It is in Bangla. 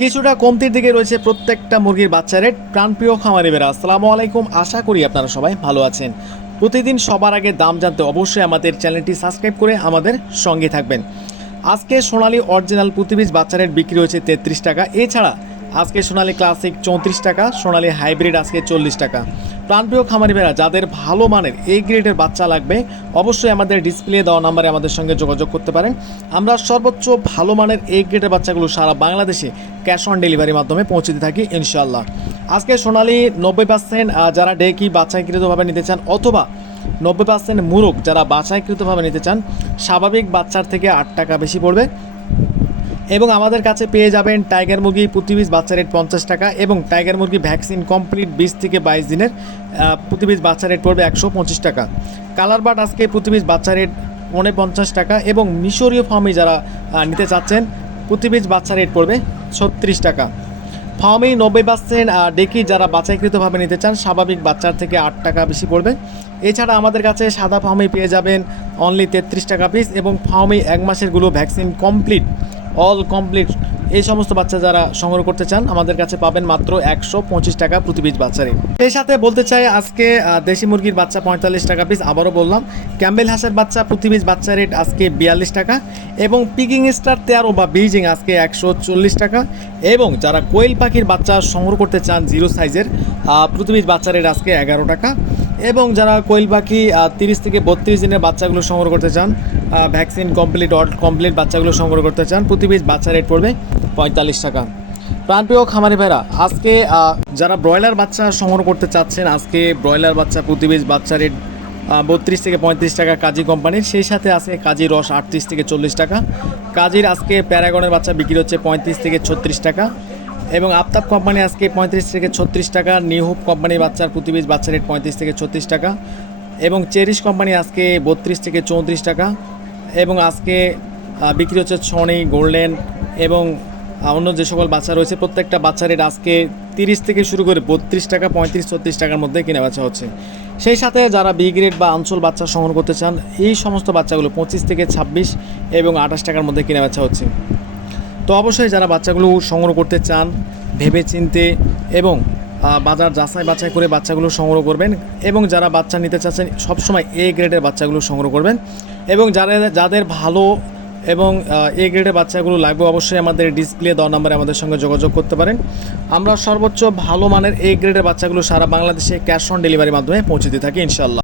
কিছুটা কমতির দিকে রয়েছে প্রত্যেকটা মুরগির বাচ্চা রেট প্রাণপ্রিয় খামারি বেড়া। আসসালামু আলাইকুম, আশা করি আপনারা সবাই ভালো আছেন। প্রতিদিন সবার আগে দাম জানতে অবশ্যই আমাদের চ্যানেলটি সাবস্ক্রাইব করে আমাদের সঙ্গে থাকবেন। আজকে সোনালি অরিজিনাল প্রতিবীজ বাচ্চা রেট বিক্রি হয়েছে তেত্রিশ টাকা। এছাড়া আজকে সোনালী ক্লাসিক চৌত্রিশ টাকা, সোনালী হাইব্রিড আজকে চল্লিশ টাকা। প্রাণপ্রিয় খামারি বেরা যাদের ভালো মানের এই গ্রেডের বাচ্চা লাগবে, অবশ্যই আমাদের ডিসপ্লে দেওয়া নাম্বারে আমাদের সঙ্গে যোগাযোগ করতে পারেন। আমরা সর্বোচ্চ ভালো মানের এই গ্রেডের বাচ্চাগুলো সারা বাংলাদেশে ক্যাশ অন ডেলিভারির মাধ্যমে পৌঁছে দিয়ে থাকি ইনশাল্লাহ আজকে সোনালী নব্বই পার্সেন্ট যারা ডেকি বাচ্চাকৃতভাবে নিতে চান, অথবা নব্বই পার্সেন্ট মুরগ যারা বাছাইকৃতভাবে নিতে চান, স্বাভাবিক বাচ্চার থেকে আট টাকা বেশি পড়বে। এবং আমাদের কাছে পেয়ে যাবেন টাইগার মুরগি প্রতি পিস বাচ্চা রেট পঞ্চাশ টাকা এবং টাইগার মুরগি ভ্যাকসিন কমপ্লিট বিশ থেকে বাইশ দিনের প্রতি পিস বাচ্চা রেট পড়বে একশো পঁচিশ টাকা। কালার বাট আজকে প্রতি পিস বাচ্চা রেট পৌনে পঞ্চাশ টাকা এবং মিশরীয় ফার্মে যারা নিতে চাচ্ছেন প্রতি পিস বাচ্চা রেট পড়বে ছত্রিশ টাকা। ফার্মে নব্বই পার্সেন্ট ডেকি যারা বাছাইকৃতভাবে নিতে চান, স্বাভাবিক বাচ্চার থেকে আট টাকা বেশি পড়বে। এছাড়া আমাদের কাছে সাদা ফার্মে পেয়ে যাবেন অনলি তেত্রিশ টাকা পিস এবং ফার্মে এক মাসেরগুলো ভ্যাকসিন কমপ্লিট। অল কমপ্লিট এই সমস্ত বাচ্চা যারা সংগ্রহ করতে চান, আমাদের কাছে পাবেন মাত্র একশো পঁচিশ টাকা প্রতি পিস বাচ্চা রেট সেই সাথে বলতে চাই, আজকে দেশি মুরগির বাচ্চা পঁয়তাল্লিশ টাকা পিস আবারও বললাম। ক্যাম্বেল হাঁসের বাচ্চা প্রতি পিস বাচ্চা রেট আজকে বিয়াল্লিশ টাকা এবং পিকিং স্টার তেরো বা বিজিং আজকে একশো চল্লিশ টাকা এবং যারা কোয়েল পাখির বাচ্চা সংগ্রহ করতে চান জিরো সাইজের প্রতি পিস বাচ্চা রেট আজকে এগারো টাকা। এবং যারা কোয়েল পাখি তিরিশ থেকে বত্রিশ দিনের বাচ্চাগুলো সংগ্রহ করতে চান ভ্যাকসিন কমপ্লিট, অল কমপ্লিট বাচ্চাগুলো সংগ্রহ করতে চান, প্রতি পিস বাচ্চা রেট পড়বে পঁয়তাল্লিশ টাকা। প্রাণপ্রিয় খামারি ভাইরা, আজকে যারা ব্রয়লার বাচ্চা সংগ্রহ করতে চাচ্ছেন, আজকে ব্রয়লার বাচ্চা প্রতি পিস বাচ্চা রেট বত্রিশ থেকে পঁয়ত্রিশ টাকা কাজী কোম্পানির, সেই সাথে আছে কাজী রস আটত্রিশ থেকে চল্লিশ টাকা। কাজীর আজকে প্যারাগনের বাচ্চা বিক্রি হচ্ছে পঁয়ত্রিশ থেকে ছত্রিশ টাকা। এবং আফতাব কোম্পানি আজকে পঁয়ত্রিশ থেকে ছত্রিশ টাকা নিউ হোপ কোম্পানির বাচ্চার প্রতি পিস বাচ্চা রেট পঁয়ত্রিশ থেকে ছত্রিশ টাকা এবং চেরিশ কোম্পানি আজকে বত্রিশ থেকে চৌত্রিশ টাকা এবং আজকে বিক্রি হচ্ছে ছনি গোল্ডেন এবং অন্য যে সকল বাচ্চা রয়েছে, প্রত্যেকটা বাচ্চা রেট আজকে তিরিশ থেকে শুরু করে বত্রিশ টাকা, পঁয়ত্রিশ, ছত্রিশ টাকার মধ্যে কেনা বেচা হচ্ছে। সেই সাথে যারা বি গ্রেড বা অঞ্চল বাচ্চা সংগ্রহ করতে চান, এই সমস্ত বাচ্চাগুলো পঁচিশ থেকে ছাব্বিশ এবং আঠাশ টাকার মধ্যে কেনা বেচা হচ্ছে। তো অবশ্যই যারা বাচ্চাগুলো সংগ্রহ করতে চান ভেবে চিনতে এবং বাজার যাচাই বাছাই করে বাচ্চাগুলো সংগ্রহ করবেন এবং যারা বাচ্চা নিতে চাচ্ছেন, সবসময় এ গ্রেডের বাচ্চাগুলো সংগ্রহ করবেন এবং যারা, যাদের ভালো এবং এ গ্রেডের বাচ্চাগুলো লাগবে অবশ্যই আমাদের ডিসপ্লে দেওয়া নাম্বারে আমাদের সঙ্গে যোগাযোগ করতে পারেন। আমরা সর্বোচ্চ ভালো মানের এ গ্রেডের বাচ্চাগুলো সারা বাংলাদেশে ক্যাশ অন ডেলিভারির মাধ্যমে পৌঁছে দিয়ে থাকি ইনশাল্লাহ